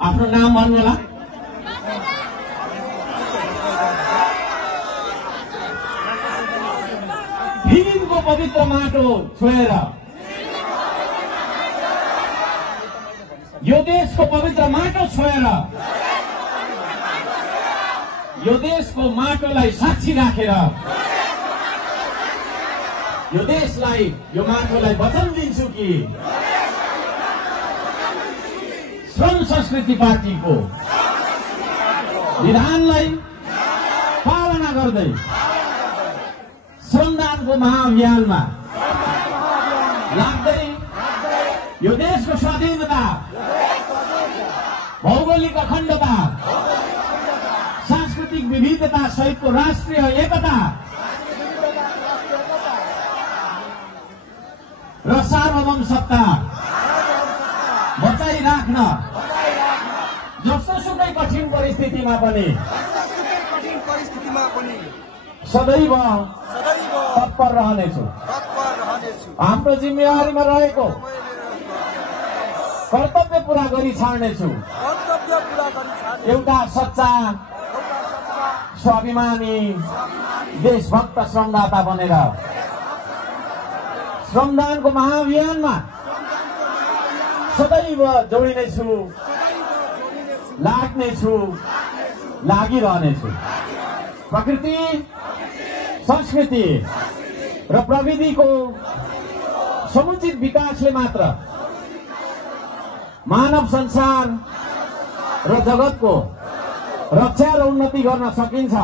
आफ्नो नाम भन्नुहोला। फिलिमको पवित्र माटो छोएर यो देशको पवित्र माटो छोएर यो देशको माटोलाई साक्षी राखेर यो देशलाई यो माटोलाई वचन दिन्छु कि श्रम संस्कृति पार्टीको विधानलाई पालना गर्दै श्रमदानको महाअभियानमा लाग्दै यो देशको स्वाधीनता, भौगोलिक अखण्डता, सांस्कृतिक विविधता सहितको राष्ट्रिय एकता र सार्वभौम सत्ता बचाइराख्न जस्तोसुकै कठिन परिस्थितिमा पनि सदैव तत्पर रहनेछु। हाम्रो जिम्मेवारीमा रहेको कर्तव्य पूरा गरी छाड्नेछु। एउटा सच्चा स्वाभिमानी देशभक्त श्रमदाता बनेर श्रमदानको महाअभियानमा सदैव जोडिनेछु, लाग्नेछु, लागिरहनेछु। प्रकृति, संस्कृति र प्रविधिको समुचित विकासले मात्र मानव संसार र जगतको रक्षा र उन्नति गर्न सकिन्छ।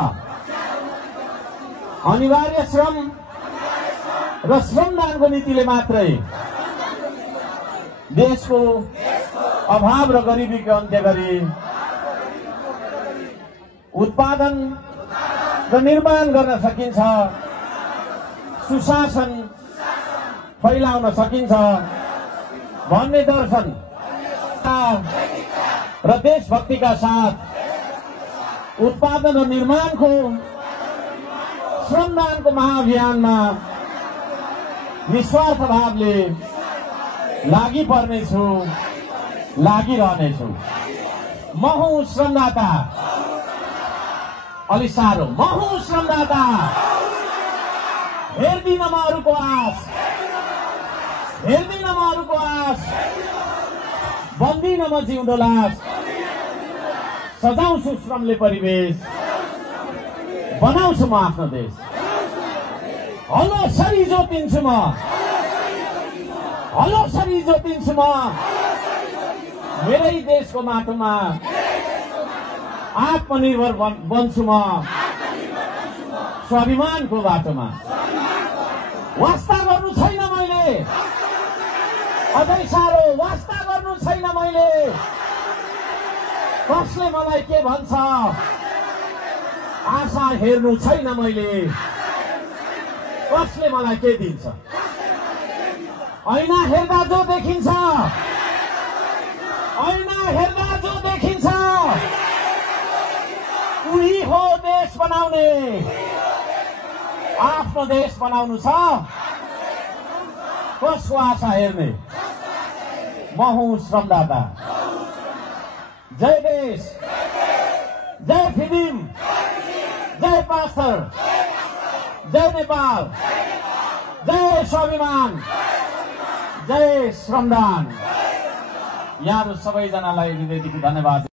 अनिवार्य श्रम र श्रमदानको नीतिले मात्रै देशको अभाव र गरिबीको अन्त्य गरी उत्पादन र निर्माण गर्न सकिन्छ, सुशासन फैलाउन सकिन्छ भन्ने दर्शन र देशभक्तिका साथ उत्पादन र निर्माणको श्रमदानको महाअभियानमा निस्वार्थ भावले लागि पर्नेछु, लागिरहनेछु। म हुँ श्रमदाता, अलि साह्रो, म हुँ श्रमदाता, हेर्दिन म अरूको आश, हेर्दिन म अरूको आश, बन्दिन म जिउँदो लास, सजाउँछु श्रमले परिवेश, बनाउँछु म आफ्नो देश। हलो सरी जोतिन्छु म, हलो सरी जोतिन्छु म, मेरै देशको माटोमा आत्मनिर्भर बन्छु म, स्वाभिमानको बाटोमा। वास्ता गर्नु छैन मैले, अझै साह्रो वास्ता गर्नु छैन मैले। कसले मलाई के भन्छ आशा हेर्नु छैन मैले, कसले मलाई के दिन्छ। ऐना हेर्दा जो देखिन्छ, ऐना हेर्दा जो देखिन्छ, उही हो देश बनाउने। आफ्नो देश बनाउनु छ, कसको आशा हेर्ने। म हुँ श्रमदाता। जय देश, जय फिल्म, जय पास्टर, जय नेपाल, जय स्वाभिमान, जय श्रमदान। यहाँहरू सबैजनालाई हृदयदेखि धन्यवाद।